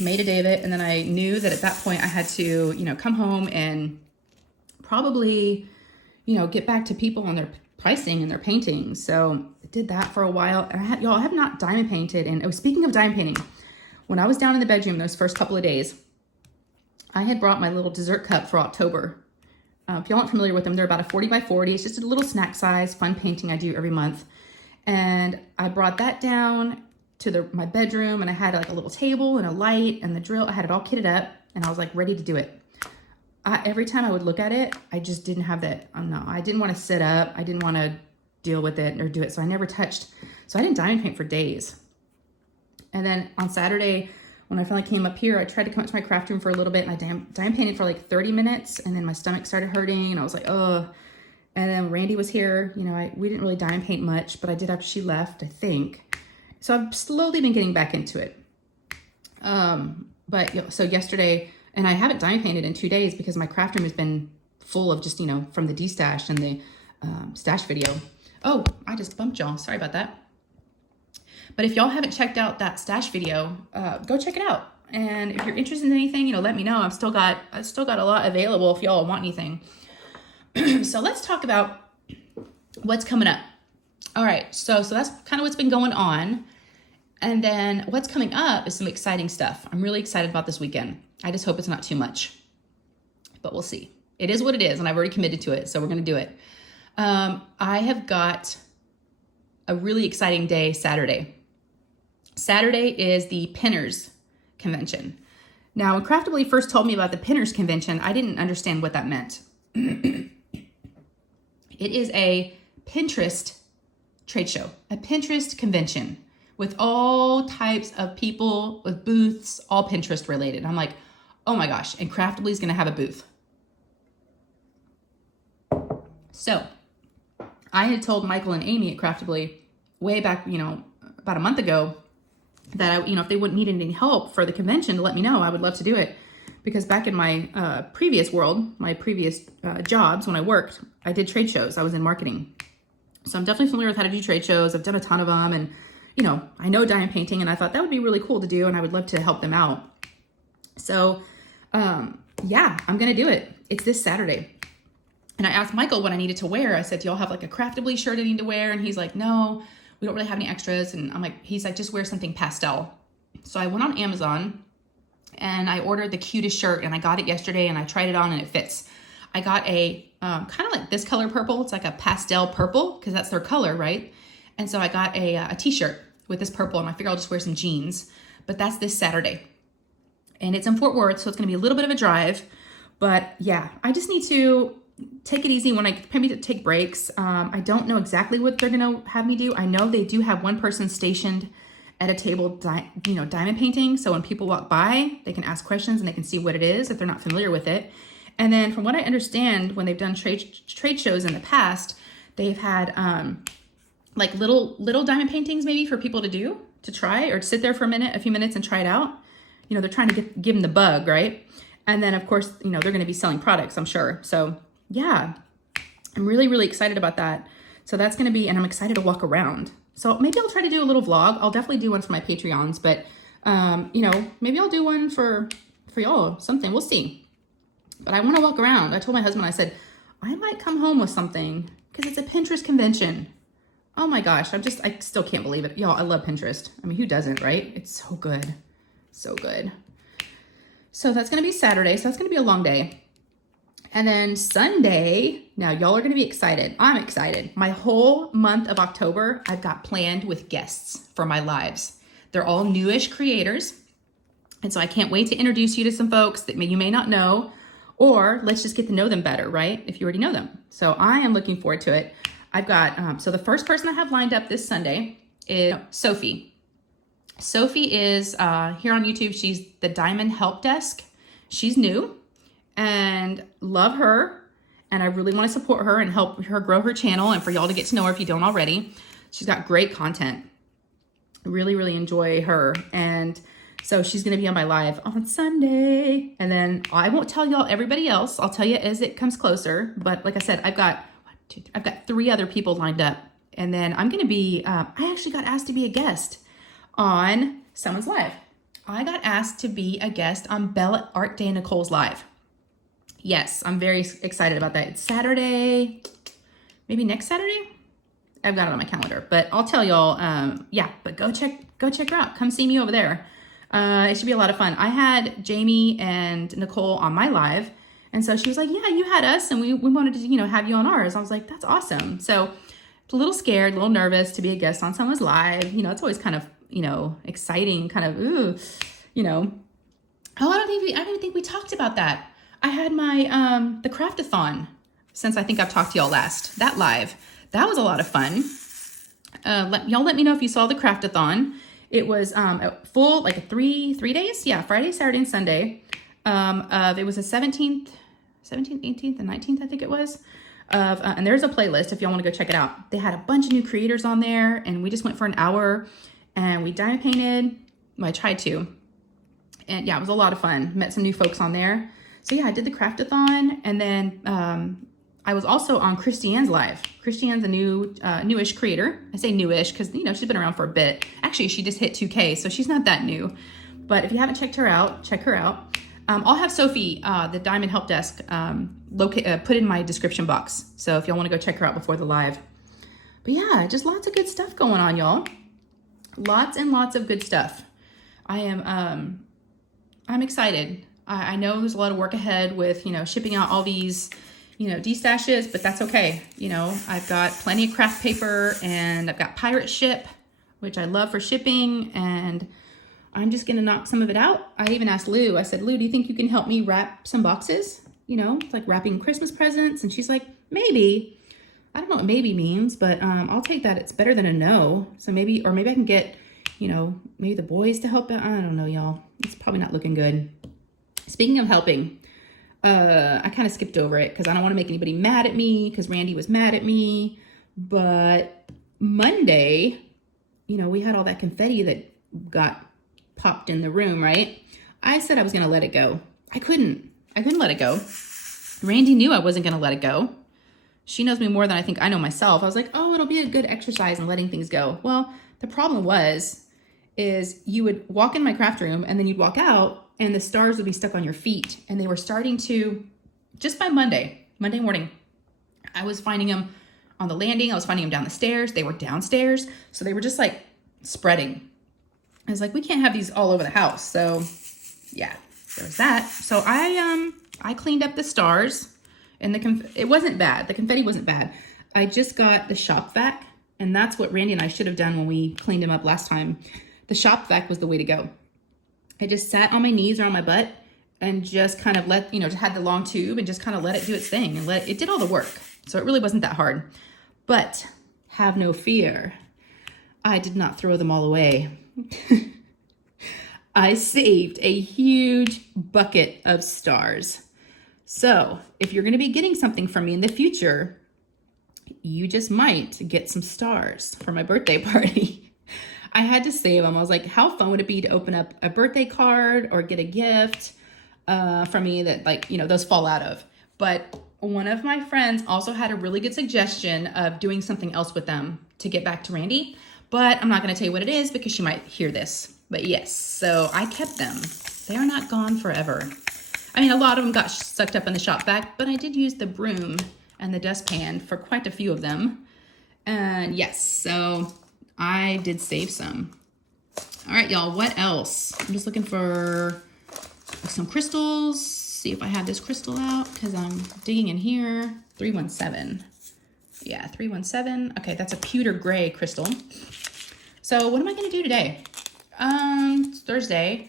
Made a day of it. And then I knew that at that point I had to, you know, come home and probably, you know, get back to people on their pricing and their paintings. So I did that for a while. And I have not diamond painted. And speaking of diamond painting, when I was down in the bedroom those first couple of days, I had brought my little dessert cup for October. If y'all aren't familiar with them, they're about a 40 by 40. It's just a little snack size, fun painting I do every month. And I brought that down to my bedroom, and I had like a little table and a light and the drill. I had it all kitted up, and I was like ready to do it. Every time I would look at it, I just didn't have that. No, I didn't want to sit up. I didn't want to deal with it or do it. So I never touched. So I didn't diamond paint for days. And then on Saturday, when I finally came up here, I tried to come up to my craft room for a little bit, and I diamond painted for like 30 minutes, and then my stomach started hurting, and I was like, oh. And then Randy was here. You know, we didn't really diamond paint much, but I did after she left, I think. So I've slowly been getting back into it. So yesterday, and I haven't diamond painted in 2 days because my craft room has been full of just, you know, from the destash and the stash video. Oh, I just bumped y'all. Sorry about that. But if y'all haven't checked out that stash video, go check it out. And if you're interested in anything, you know, let me know. I've still got a lot available if y'all want anything. So let's talk about what's coming up. All right, so that's kind of what's been going on. And then what's coming up is some exciting stuff. I'm really excited about this weekend. I just hope it's not too much, but we'll see. It is what it is, and I've already committed to it, so we're gonna do it. I have got a really exciting day Saturday. Saturday is the Pinners Convention. Now, when Craftibly first told me about the Pinners Convention, I didn't understand what that meant. It is a Pinterest trade show, a Pinterest convention with all types of people with booths, all Pinterest related. I'm like, oh my gosh, and Craftibly is gonna have a booth. So I had told Michael and Amy at Craftibly way back, you know, about a month ago that, if they wouldn't need any help for the convention, to let me know. I would love to do it. Because back in my previous world, my previous jobs when I worked, I did trade shows. I was in marketing. So I'm definitely familiar with how to do trade shows. I've done a ton of them. And, I know diamond painting. And I thought that would be really cool to do. And I would love to help them out. So, yeah, I'm going to do it. It's this Saturday. And I asked Michael what I needed to wear. I said, do y'all have like a Craftibly shirt I need to wear? And he's like, no, we don't really have any extras. And I'm like, he's like, just wear something pastel. So I went on Amazon and I ordered the cutest shirt, and I got it yesterday and I tried it on and it fits. I got a kind of like this color purple. It's like a pastel purple because that's their color, right? And so I got a t-shirt with this purple, and I figure I'll just wear some jeans. But that's this Saturday. And it's in Fort Worth, so it's going to be a little bit of a drive. But yeah, I just need to take it easy when I maybe to take breaks. I don't know exactly what they're going to have me do. I know they do have one person stationed at a table, diamond painting. So when people walk by, they can ask questions and they can see what it is if they're not familiar with it. And then from what I understand, when they've done trade shows in the past, they've had like little diamond paintings maybe for people to try or to sit there for a few minutes and try it out. They're trying to give them the bug, right? And then of course, they're going to be selling products, I'm sure. So yeah, I'm really, really excited about that. So that's going to be, and I'm excited to walk around. So maybe I'll try to do a little vlog. I'll definitely do one for my Patreons, but maybe I'll do one for y'all, something, we'll see. But I want to walk around. I told my husband, I said, I might come home with something because it's a Pinterest convention. Oh my gosh, I still can't believe it. Y'all, I love Pinterest. I mean, who doesn't, right? It's so good. So good. So that's going to be Saturday. So that's going to be a long day. And then Sunday, now y'all are going to be excited. I'm excited. My whole month of October, I've got planned with guests for my lives. They're all newish creators. And so I can't wait to introduce you to some folks that you may not know, or let's just get to know them better, right? If you already know them. So I am looking forward to it. I've got, so the first person I have lined up this Sunday is Sophie. Sophie is here on YouTube. She's the Diamond Help Desk. She's new and love her. And I really want to support her and help her grow her channel and for y'all to get to know her if you don't already. She's got great content. Really, really enjoy her. And so she's going to be on my live on Sunday. And then I won't tell y'all everybody else. I'll tell you as it comes closer. But like I said, I've got 3 other people lined up. And then I'm going to be, I actually got asked to be a guest on someone's live. I got asked to be a guest on Bella Art Day Nicole's live. Yes, I'm very excited about that. It's Saturday, maybe next Saturday. I've got it on my calendar, but I'll tell y'all, yeah, but go check her out. Come see me over there. It should be a lot of fun. I had Jamie and Nicole on my live. And so she was like, yeah, you had us and we wanted to, have you on ours. I was like, that's awesome. So a little scared, a little nervous to be a guest on someone's live. It's always kind of, exciting, kind of, ooh, Oh, I don't even think we talked about that. I had my, the Craftathon since I think I've talked to y'all last, that live. That was a lot of fun. Y'all let me know if you saw the Craftathon. It was a full, like a three days. Yeah, Friday, Saturday, and Sunday. It was the 17th, 18th, and 19th, I think it was. And there's a playlist if y'all want to go check it out. They had a bunch of new creators on there, and we just went for an hour, and we diamond painted. Well, I tried to. And yeah, it was a lot of fun. Met some new folks on there. So yeah, I did the Craftathon, and then I was also on Christiane's live. Christiane's a newish creator. I say newish because, she's been around for a bit. Actually, she just hit 2K, so she's not that new. But if you haven't checked her out, check her out. I'll have Sophie, the Diamond Help Desk, put in my description box. So if y'all want to go check her out before the live. But yeah, just lots of good stuff going on, y'all. Lots and lots of good stuff. I'm excited. I know there's a lot of work ahead with, shipping out all these, destashes, but that's okay. I've got plenty of craft paper, and I've got pirate ship, which I love for shipping, and I'm just going to knock some of it out. I even asked Lou, I said, Lou, do you think you can help me wrap some boxes? Like wrapping Christmas presents. And she's like, maybe. I don't know what maybe means, but I'll take that. It's better than a no. So maybe I can get, maybe the boys to help out. I don't know, y'all. It's probably not looking good. Speaking of helping, I kind of skipped over it because I don't want to make anybody mad at me because Randy was mad at me. But Monday, we had all that confetti that got popped in the room, right? I said I was going to let it go. I couldn't let it go. Randy knew I wasn't going to let it go. She knows me more than I think I know myself. I was like, oh, it'll be a good exercise in letting things go. Well, the problem is you would walk in my craft room and then you'd walk out and the stars would be stuck on your feet. And they were starting to, just by Monday morning, I was finding them on the landing. I was finding them down the stairs. They were downstairs. So they were just like spreading. I was like, we can't have these all over the house. So yeah, there's that. So I cleaned up the stars and it wasn't bad. The confetti wasn't bad. I just got the shop vac, and that's what Randy and I should have done when we cleaned him up last time. The shop vac was the way to go. I just sat on my knees or on my butt and just kind of let, just had the long tube and just kind of let it do its thing and it did all the work. So it really wasn't that hard. But have no fear. I did not throw them all away. I saved a huge bucket of stars. So if you're going to be getting something from me in the future, you just might get some stars for my birthday party. I had to save them. I was like, how fun would it be to open up a birthday card or get a gift from me that those fall out of. But one of my friends also had a really good suggestion of doing something else with them to get back to Randy. But I'm not going to tell you what it is because she might hear this. But yes, so I kept them. They are not gone forever. I mean, a lot of them got sucked up in the shop vac, but I did use the broom and the dustpan for quite a few of them. And yes, so I did save some. All right, y'all, what else? I'm just looking for some crystals. See if I have this crystal out because I'm digging in here. 317. Yeah, 317. Okay, that's a pewter gray crystal. So what am I going to do today? It's Thursday.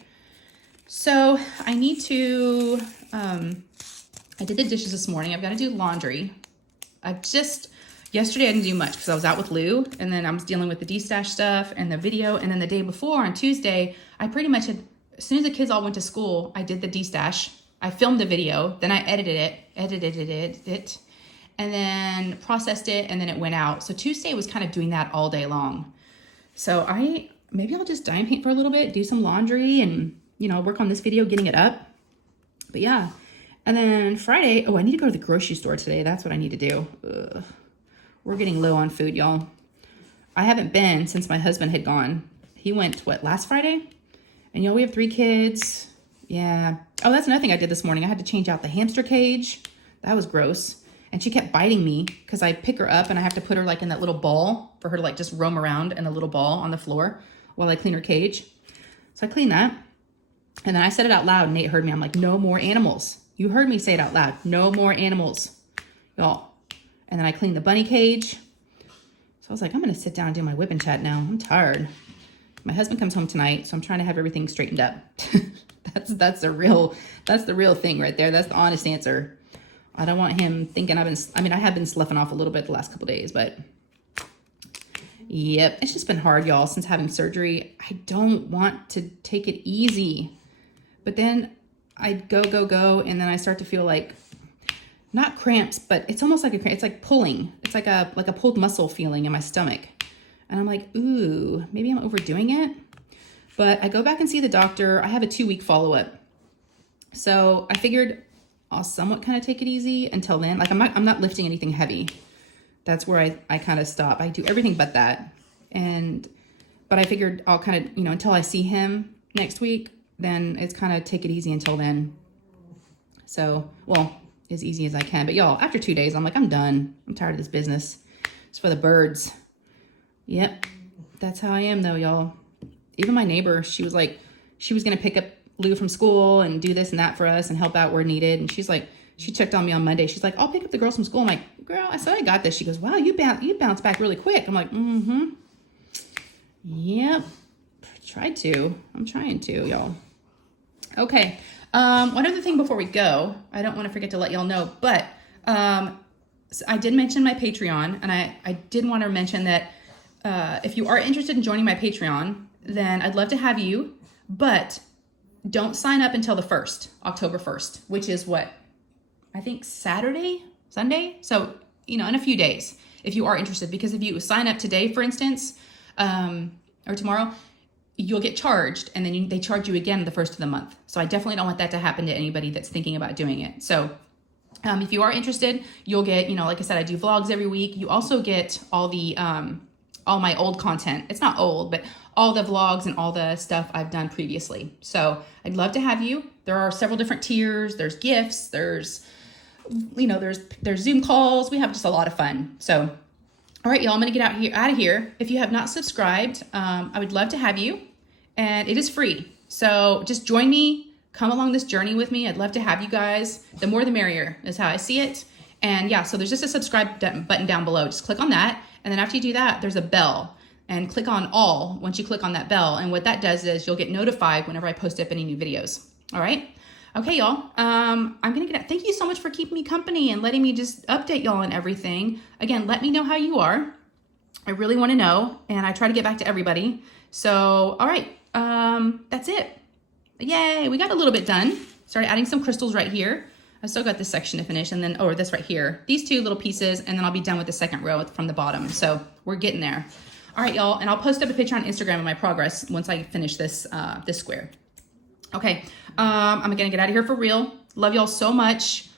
So I need to, I did the dishes this morning. I've got to do laundry. Yesterday I didn't do much because I was out with Lou and then I was dealing with the D-stash stuff and the video. And then the day before on Tuesday, I pretty much had, as soon as the kids all went to school, I did the D-stash. I filmed the video, then I edited it, and then processed it, and then it went out. So Tuesday was kind of doing that all day long. So maybe I'll just dime paint for a little bit, do some laundry and, work on this video, getting it up. But yeah. And then Friday, I need to go to the grocery store today. That's what I need to do. Ugh. We're getting low on food, y'all. I haven't been since my husband had gone. He went, last Friday? And we have 3 kids. Yeah. Oh, that's another thing I did this morning. I had to change out the hamster cage. That was gross. And she kept biting me because I pick her up and I have to put her in that little ball for her to just roam around in a little ball on the floor while I clean her cage. So I cleaned that. And then I said it out loud and Nate heard me. I'm like, no more animals. You heard me say it out loud. No more animals, y'all. And then I cleaned the bunny cage. So I was like, I'm going to sit down and do my whip and chat now. I'm tired. My husband comes home tonight, so I'm trying to have everything straightened up. That's the real thing right there. That's the honest answer. I don't want him thinking I have been sloughing off a little bit the last couple days, but yep, it's just been hard, y'all, since having surgery. I don't want to take it easy, but then I go, and then I start to feel like, not cramps, but it's almost like a cramp. It's like pulling. It's like a pulled muscle feeling in my stomach. And I'm like, ooh, maybe I'm overdoing it. But I go back and see the doctor. I have a 2-week follow-up. So I figured I'll somewhat kind of take it easy until then. I'm not lifting anything heavy. That's where I kind of stop. I do everything but that. But I figured I'll kind of, until I see him next week, then it's kind of take it easy until then. So, as easy as I can. But y'all, after 2 days, I'm like, I'm done. I'm tired of this business. It's for the birds. Yep. That's how I am though, y'all. Even my neighbor, she was like, she was going to pick up Lou from school and do this and that for us and help out where needed. And she's like, she checked on me on Monday. She's like, I'll pick up the girls from school. I'm like, girl, I said I got this. She goes, wow, you bounced back really quick. I'm like, mm-hmm. Yep. I'm trying to, y'all. Okay. One other thing before we go, I don't want to forget to let y'all know, but so I did mention my Patreon, and I did want to mention that if you are interested in joining my Patreon, then I'd love to have you, but don't sign up until the 1st, October 1st, which is what, I think Sunday? So, in a few days, if you are interested, because if you sign up today, for instance, or tomorrow, you'll get charged, and then they charge you again the 1st of the month. So I definitely don't want that to happen to anybody that's thinking about doing it. So if you are interested, you'll get, like I said, I do vlogs every week. You also get all the, all my old content. It's not old, but all the vlogs and all the stuff I've done previously. So I'd love to have you. There are several different tiers. There's gifts. There's you know, there's Zoom calls. We have just a lot of fun. So, all right, y'all, I'm gonna get out of here. If you have not subscribed, I would love to have you, and it is free. So just join me, come along this journey with me. I'd love to have you guys. The more the merrier is how I see it. And yeah, so there's just a subscribe button down below. Just click on that. And then after you do that, there's a bell, and click on all once you click on that bell. And what that does is you'll get notified whenever I post up any new videos. All right. Okay, y'all. I'm going to thank you so much for keeping me company and letting me just update y'all on everything. Again, let me know how you are. I really want to know, and I try to get back to everybody. So, all right. That's it. Yay. We got a little bit done. Started adding some crystals right here. I've still got this section to finish, and then, oh, this right here, these two little pieces, and then I'll be done with the second row from the bottom. So we're getting there. All right, y'all. And I'll post up a picture on Instagram of my progress once I finish this, this square. Okay. I'm going to get out of here for real. Love y'all so much.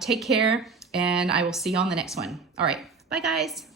Take care, and I will see you on the next one. All right. Bye, guys.